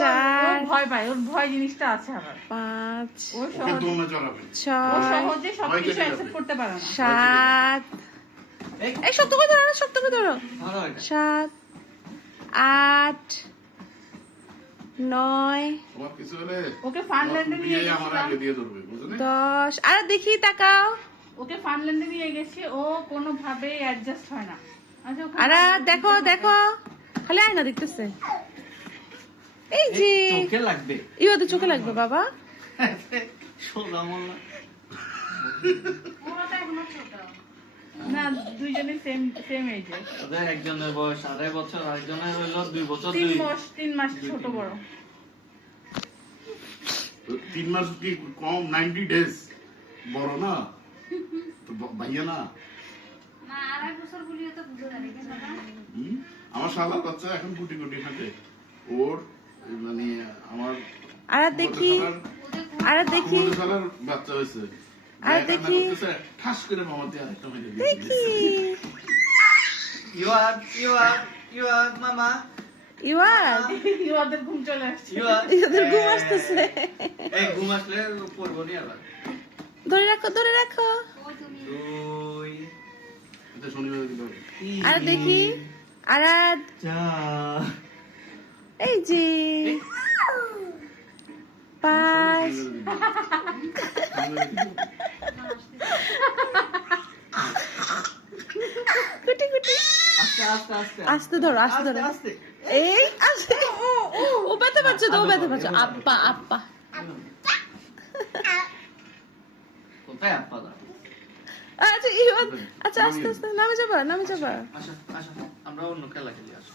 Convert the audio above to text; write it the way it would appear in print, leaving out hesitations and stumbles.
চার, ভয় পায়, ওর ভয় জিনিসটা আছে আবার। 5, 6, সহজে সবকিছু অ্যাকসেপ্ট করতে পারে না। 7, এই শক্ত করে ধরো না, শক্ত করে ধরো। 7, 8, 9, ওকে ফানল্যান্ডে নিয়ে গেছি। 10, আরে দেখি তাকাও। ওকে ফানল্যান্ডে নিয়ে গেছি, ও কোনোভাবে অ্যাডজাস্ট হয় না। আরে দেখো দেখো, খালি আয়না দেখতেছে। এই যে চোখে লাগবে, ইও তো চোখে লাগবে বাবা। সোজা মোল্লা না, দুইজনে সেম সেম এজে। ওদের একজনের বয়স 2.5 বছর, আরেকজনের হলো 2 বছর 3 মাস ছোট বড়। 3 মাস কি কম? 90 ডেজ বড় না তো ভাইয়া না। না 2.5 বছর বলিও তো বুঝো না কেন বাবা। আমার শালার বাচ্চা এখন গুটি গুটি হাঁটে। ওর মানে আমার আরে দেখি, আরে দেখি শালার বাচ্চা হইছে। আরে দেখি ঠাস করে মামাতে আরেকটা মেরে দিয়েছে। দেখি ইউ আর মামা, ইওয়াদের ঘুম চলে আসছে। ইওদের ঘুম আসতেছে। এই ঘুম আসলে পড়বো নি আবার। ধরে রাখো, ধরে রাখো। ওই তুমি 2, এটা শনিবার দিন হবে। আরে দেখি, আরে 4, এই যে 5, কুটি কুটি। আস্তে আস্তে আস্তে আস্তে ধরো, আস্তে ধরো। আস্তে এই আস্তে। ও ব্যথা পাচ্ছে তো, ও ব্যথা পাচ্ছে। আপ্পা আপ্পা। কোথায় আপা দা? আচ্ছা ইওয়াদ, আচ্ছা আস্তে আস্তে নামে যাবা, নামে যাবা। আসো আসো, আমরা অন্য খেলা খেলি। আসো।